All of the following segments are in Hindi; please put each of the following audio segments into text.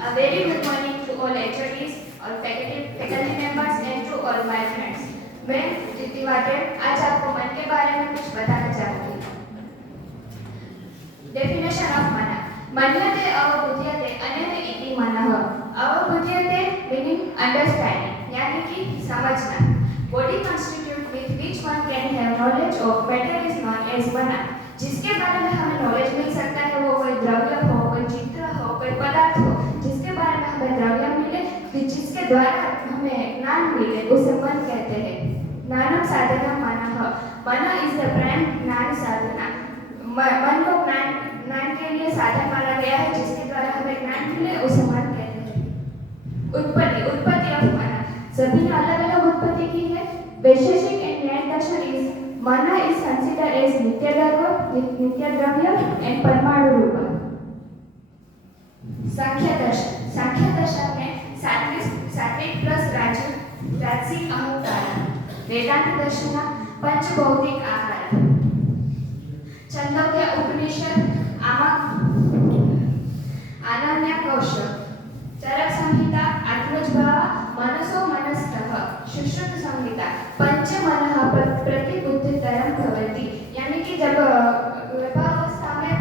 A very good morning to all HODs, all faculty members and to all my friends. मैं जीती वाटेर आज आपको मन के बारे में कुछ बताना चाहूँगी. Definition of mana. मन्यते अवबुध्यते अन्यते इति मनः. अवबुध्यते meaning understanding, यानी कि समझना. Body constitute with which one can have knowledge of matter is known as mana. जिसके बारे में हमें नॉलेज मिल सकता है वो कोई द्रव्य हो, कोई चित्र हो, कोई पदार्थ हो, जिसके बारे में हमें द्रव्य मिले, जिसके द्वारा हमें ज्ञान मिले, उसे मन कहते हैं. ज्ञानम साधना मनः. मन इज द प्राइम ज्ञान साधना. मन को ज्ञान के लिए साधन माना गया है, जिसके द्वारा हमें ज्ञान मिले उसे मन कहते हैं. उत्पत्ति ऑफ मन. सभी ने अलग अलग उत्पत्ति की है. Vaisheshika and Nyaya darshan is mana is considered as nitya dravya and parmanu rupa. Samkhya दर्शन में सात्विक प्लस राजसिक अहंकार. वेदांत दर्शन पंचभौतिक आहार. छंदोग्य उपनिषद अनन्य कोश. चरक संहिता आत्मज्भाव मनसो मनस्तः. सुश्रुत संहिता पंच मनः प्रतिबुद्धितरं भवति, यानी कि जब गर्भावस्था में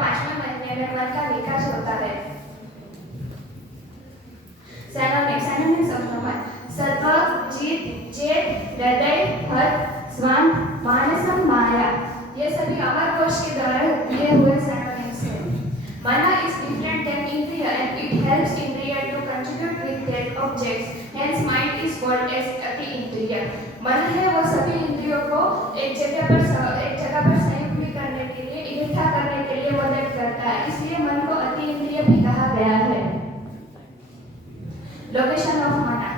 5वें महीने में मन का विकास होता है. Synonyms of मन. सत्व, चित्त, चेत, हृदय, हत, स्वान, मानसम, माया. ये सभी अमर कोश के द्वारा दिए हुए synonyms हैं. Mana is different than indriya and it helps indriya to contribute with their objects. Hence mind is called as अति इंद्रिय. मन है वो सभी इंद्रियों को एक जगह पर संयुक्त करने के लिए, इकट्ठा करने के लिए मदद करता है. इसलिए मन को अति इंद्रिय भी कहा गया है. लोकेशन ऑफ मना.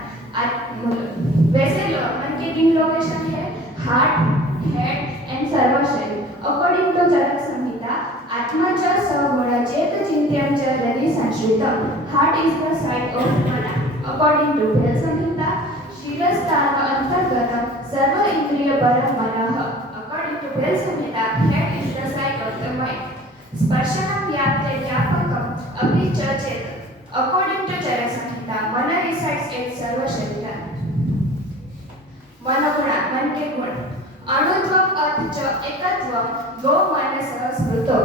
वैसे मन के 3 लोकेशन है: हार्ट, हेड एंड सर्व शरीर. अकॉर्डिंग टू चरक संहिता आत्मा च सगुण चेत चिंत्यम च हृदि संश्रितम. Heart is the site of mana. According to Bhela Samhita शिरस्थान अंतर्गत सर्व इंद्रिय परम मनः. According to Bhela Samhita head is the site of the mind. स्पर्शनं व्याप्ते व्यापकम अपि च चेत. अकॉर्डिंग टू चरक संहिता मन रिसाइड्स इन सर्व शरीर. मन के गुण. अणुत्वम अर्थ च एकत्वम गो मनसः स्मृतो.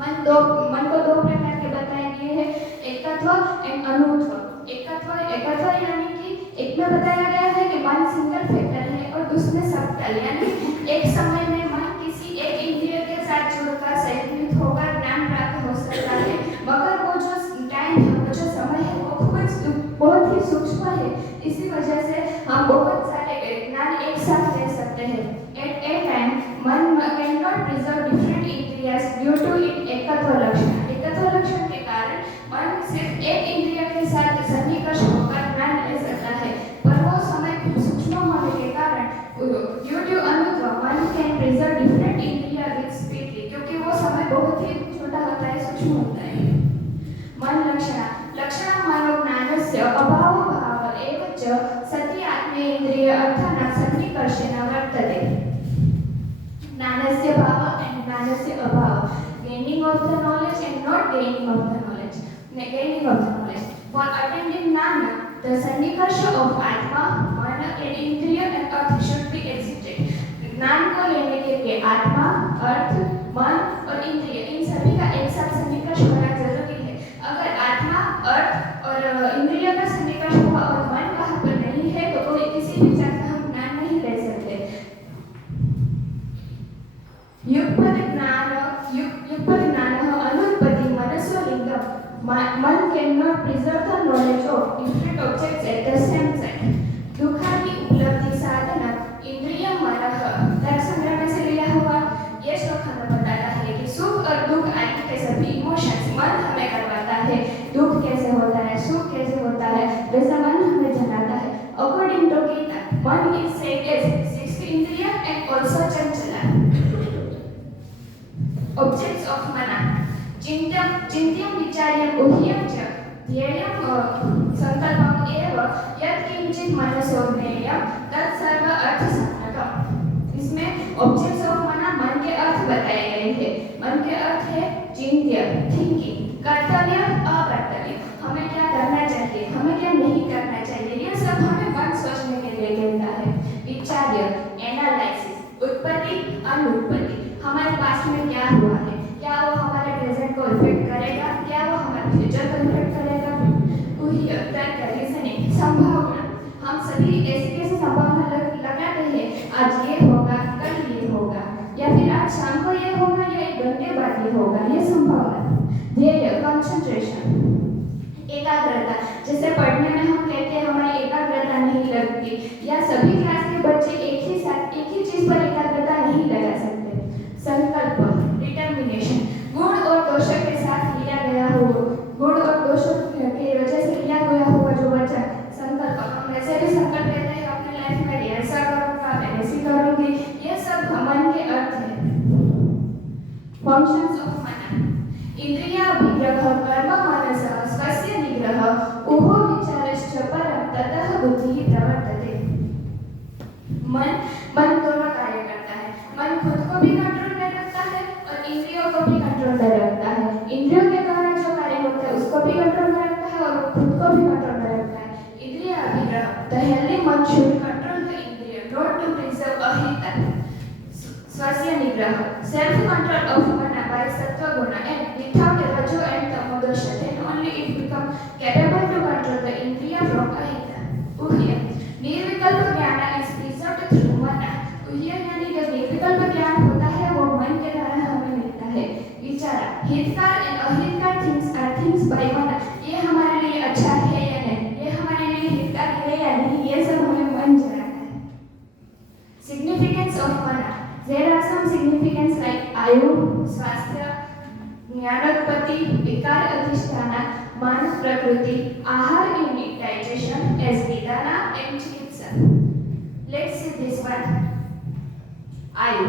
मन को 2 प्रकार के बताए गए हैं: एकत्व एंड अणुत्व. एकत्व यानी कि एक में बताया गया है कि मन सिंगल फैक्टर है और दूसरे सबटल, यानी एक समय में मन किसी एक इंद्रिय के साथ जुड़कर संयुक्त होकर ज्ञान प्राप्त हो सकता है, मगर वो जो टाइम है, वो जो समय है, वो बहुत ही सूक्ष्म है. इसी वजह से हम बहुत सारे ज्ञान एक साथ ले सकते हैं. At a time man can not preserve different indriyas due to it ekatva lakshana. एकत्व लक्षण के कारण मन सिर्फ एक इंद्रिय के साथ सन्निकर्ष होकर ज्ञान ले सकता है, पर वो समय सूक्ष्म होने के कारण ड्यू टू अणुत्व मन कैन प्रिजर्व डिफरेंट इंद्रिय विद स्पीडली, क्योंकि वो समय बहुत ही छोटा होता है, सूक्ष्म होता है. मन लक्षण मनो ज्ञानस्य अभाव भाव एव च सति आत्मेन्द्रिय अर्थात् सन्निकर्षेण वर्तते. ज्ञानस्य भाव एंड ज्ञानस्य अभाव. Gaining of the knowledge and not gaining of the knowledge. For attaining jnana, the sannikarsha of atma, mana and indriya and earth should be excited. ज्ञान को लेने के लिए आत्मा, अर्थ, मन और इंद्रिय, इन सभी का एक साथ सन्निकर्ष होना जरूरी है. अगर आत्मा, अर्थ और इंद्रिय का सन्निकर्ष हुआ और मन वहाँ पर नहीं है, तो कोई किसी भी जगह हम ज्ञान नहीं ले सकते. युगपद ज्ञान अनुत्पत्ति मनसो लिंगम. Man can not preserve the knowledge of different objects at the same time. दुखादि उपलब्धि साधन इंद्रिय मनः. तर्क संग्रह में से लिया हुआ ये श्लोक हमें बताता है कि सुख और दुख आदि के सभी इमोशंस मन हमें करवाता है. दुख कैसे होता है, सुख कैसे होता है, वैसा मन हमें जनाता है. अकॉर्डिंग टू गीता मन इज सेड एज 6 इंद्रिय and also Chanchala. Objects of मन. चिंत्यम विचार्यम ऊह्यम च ध्येयम संकल्पम एव यत् किंचित मनसो ज्ञेयम तत् सर्व अर्थ संज्ञकम्. इसमें ऑब्जेक्ट्स ऑफ मन के अर्थ बताए गए हैं. मन के अर्थ है चिंत्य, थिंकिंग, कर्तव्य, अकर्तव्य, हमें क्या करना चाहिए, हमें क्या नहीं करना चाहिए, ये सब हमें मन सोचने के लिए कहता है। विचार्य, एनालिसिस, उत्पत्ति, अनुत्पत्ति, हमारे पास्ट में क्या हुआ है, क्या वो हमारे प्रेजेंट को इफेक्ट करेगा, क्या वो हमारे फ्यूचर को इफेक्ट करेगा। तर्क, रीजनिंग, संभावना, हम सभी ऐसे कैसे संभावना लगाते हैं, आज ये होगा, कल ये होगा, या फिर आज शाम को ये होगा या 1 घंटे बाद ये होगा, ये संभावना। ध्येय, कंसंट्रेशन, एकाग्रता, जैसे पढ़ने में हम कहते हैं हमारी एकाग्रता नहीं लगती, या सभी क्लास के बच्चे एक ही चीज पर एकाग्रता नहीं लगा सकते। संकल्प, डिटर्मिनेशन, गुण और दोषों के साथ लिया गया हो, गुण और दोषों की वजह से लिया गया होगा जो बच्चा संकल्प, हम वैसे भी संकल्प लेते हैं अपनी लाइफ में, ऐसा करूँगा, मैं ऐसी करूँगी, ये सब मन के अर्थ है। फंक्शंस ऑफ मन, इंद्रियाभिग्रह, कर्म मनसः स्वस्य निग्रह, उहो विचारश्च परं ततः बुद्धिः प्रवर्तते। मन दोनों कार्य करता है, मन खुद को भी कंट्रोल में रखता है और इंद्रियों को भी कंट्रोल में रखता है। इंद्रियों के द्वारा जो कार्य होता है उसको भी कंट्रोल में रखता है और खुद को भी कंट्रोल में रखता है। इंद्रियाभिग्रह, the healthy man should control the indriya, not to preserve ahita. Swasya nigraha, self-control of mana by sattva guna, and without rajo and tamo dosha, then only it becomes capable to control the indriya from ahita. Uhya, निर्विकल्प ज्ञान is preserved through mana. uhya यानी जब निर्विकल्प ज्ञान होता है वो मन के द्वारा हमें मिलता है। विचारा, हितकार and अहितकार things are things by mana. ये हमारे लिए अच्छा है या नहीं, ये हमारे लिए हितकार है या नहीं, ये सब हमें मन जनाता है। Significance of mana. There are some significance like आयु, स्वास्थ्य, ज्ञानोत्पत्ति, विकार अधिष्ठान, मन, प्रकृति, आहार unit, digestion, as निदाना and चिकित्सा. Let's see this one. आयु,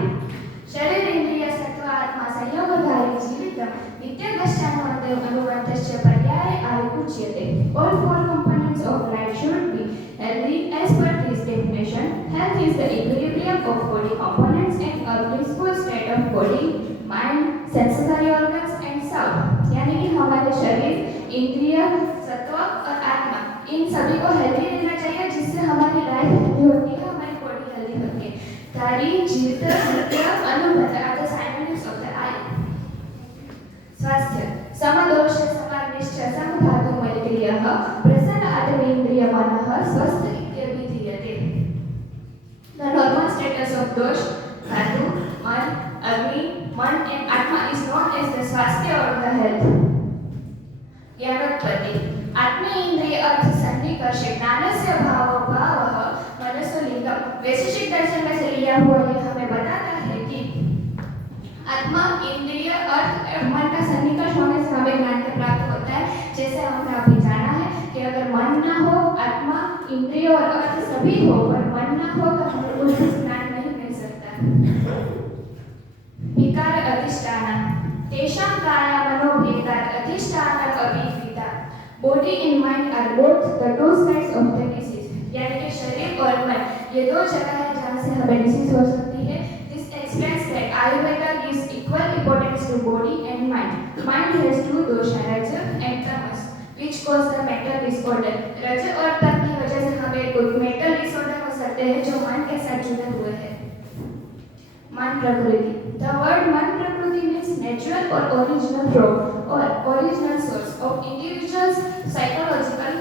शरीर इंद्रिय सत्व आत्मा संयोगधारी जीवितम नित्यगच्छानोऽद्य अनुबन्धस्य पर्याये आयु उच्यते. All 4 components of life should be healthy as per this definition. Health is the equilibrium of body components and a blissful state of body, mind, sensory organs and soul. यानी कि हमारे शरीर, इंद्रिय, सत्व और आत्मा, इन सभी को हेल्दी रहना चाहिए जिससे हमारी लाइफ हेल्दी होती है, हमारी बॉडी हेल्दी होती है. धारी, जीवित, नित्य, अनुबंध are the synonyms of the eye. स्वास्थ्य, समदोष, समानिश्च, समधातु मैत्रेयः, प्रसन्न आत्मेन्द्रिय मनः स्वस्थ इत्यभिधीयते. The normal status of dosh, dhatu, man, agni, man and atma is known as the swasthya or the health. ज्ञानोत्पत्ति, आत्मेन्द्रिय अर्थ सन्निकर्ष, ज्ञानस्य भावः मनसो लिंगम. वैशेषिक दर्शन में से लिया हुआ ये हमें बताता है कि आत्मा, इंद्रिय, अर्थ और मन का सन्निकर्ष होने से हमें ज्ञान प्राप्त होता है. जैसे हमने अभी जाना है कि अगर मन ना हो, आत्मा, इंद्रिय और अर्थ सभी हो पर मन ना हो तो हमें कोई ज्ञान नहीं मिल सकता. विकार अधिष्ठान, तेषां काया मनोभेदात् अधिष्ठानम् अभिक्रिया. Body and mind are both the two sides of the disease. यानी कि शरीर और मन ये दो जगह है जहाँ से हमें डिसीज हो सकती है. This explains that Ayurveda gives equal importance to body and mind. Mind has 2 दोष, रज and Tamas, which cause the mental disorder. रज और तम की वजह से हमें कोई मेंटल डिसऑर्डर हो सकते हैं जो मन के साथ जुड़े हुए हैं. मन प्रकृति. The word मन प्रकृति means natural or original from or original source of individuals psychological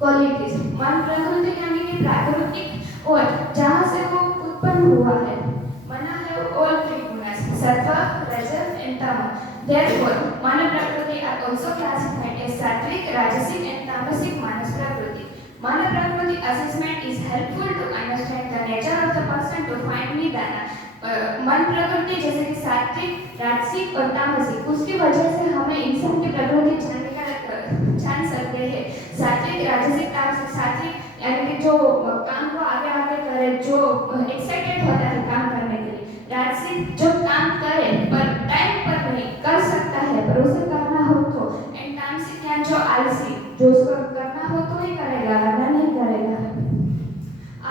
qualities. मन प्रकृति यानी कि प्राकृतिक और जहाँ से वो उत्पन्न हुआ है. मना है all 3 gunas, sattva, rajas and tamas. Therefore, mana prakriti are also classified as sattvic, rajasic and tamasic manas prakriti. Mana prakriti assessment is helpful to understand the nature of the person to find nidana. मन प्रकृति जैसे कि सात्विक, राजसिक और तामसिक, उसकी वजह से हमें इंसान की प्रकृति जान सकते हैं. सात्विक, राजसिक, तामसिक. सात्विक यानी कि जो काम को आगे आगे करे, जो एक्साइटेड होता है काम करने के लिए. राजसिक जो काम करे पर टाइम पर नहीं कर सकता है पर उसे करना हो तो. एंड तामसिक यानी जो आलसी, जो उसको करना हो तो ही करेगा, वरना नहीं करेगा.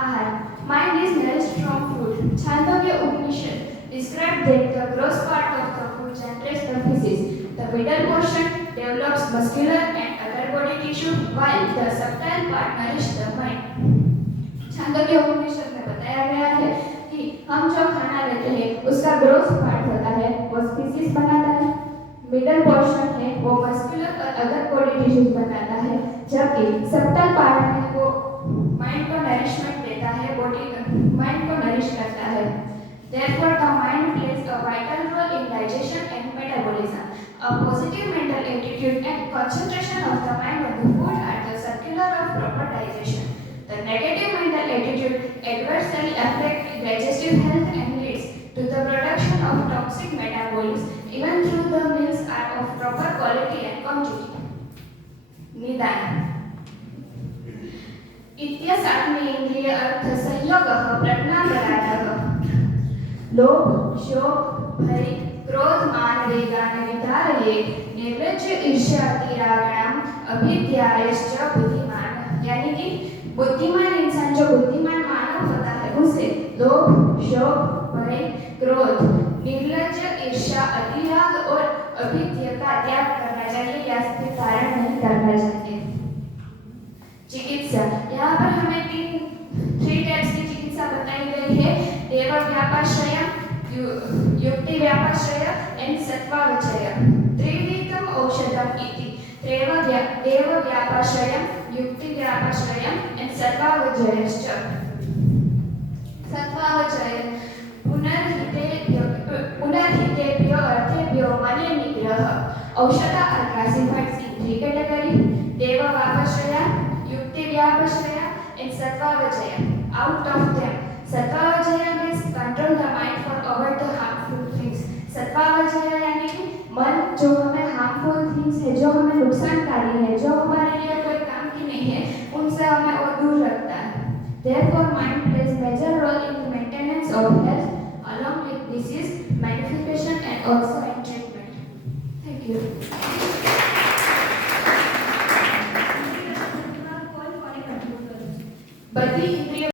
आहार, mind is nourished from food. Chandogya Upanishad described that the gross part of the food generates the feces. The The middle portion develops muscular and other body tissue while the subtle part nourishes the mind. Chandogya उपनिषद में बताया गया है कि हम जो खाना लेते हैं उसका ग्रोथ पार्ट होता है वो स्पीसीज बनाता है, मिडल पोर्शन है वो मस्कुलर और अदर बॉडी टिश्यूज बनाता है, जबकि सबटल पार्ट है वो माइंड को नरिशमेंट देता है, बॉडी माइंड को नरिश करता है. Therefore, the mind plays a vital role in digestion and metabolism. A positive mental attitude and concentration of the mind on the food are the circular of proper digestion. The negative mental attitude adversely affects digestive health and leads to the production of toxic metabolites, even though the meals are of proper quality and quantity. निदान इत्यसात्मेन्द्रिय अर्थ संयोगः प्रज्ञापराधः. लोभ, शोक, भय, क्रोध, मान, वेगान विधारये निर्लज्ज ईर्ष्यातिरागणम अभिध्यायश्च बुद्धिमान. यानी कि बुद्धिमान इंसान जो बुद्धिमान मानव होता है उसे लोभ, शोक, भय, क्रोध, निर्लज्ज ईर्ष्या, अतिराग और अभिध्य का त्याग करना चाहिए या इसके धारण नहीं करना चाहिए. चिकित्सा, यहाँ पर हमें 3 टाइप्स की चिकित्सा बताई गई है. देव व्यापाश्रय, युक्ति व्यापाश्रय एंड सत्वावचय. त्रिविधम औषधम इति देव व्यापाश्रय, युक्ति व्यापाश्रय एंड सत्वावचयश्च. सत्वावचय पुनर्हितेभ्यो अर्थेभ्यो मने निग्रह. औषध are classified in 3 categories: देव व्यापाश्रय, युक्ति व्यापाश्रय and सत्वावचय. Out of them, सत्वावचय means control the mind for avoid the harmful things. सत्वावचय यानी कि मन जो हमें harmful things है, जो हमें नुकसानकारी है, जो हमारे लिए कोई काम की नहीं है, उनसे हमें और दूर रखता है. Therefore, mind plays major role in the maintenance of health, along with disease, magnification and also in treatment. Thank you.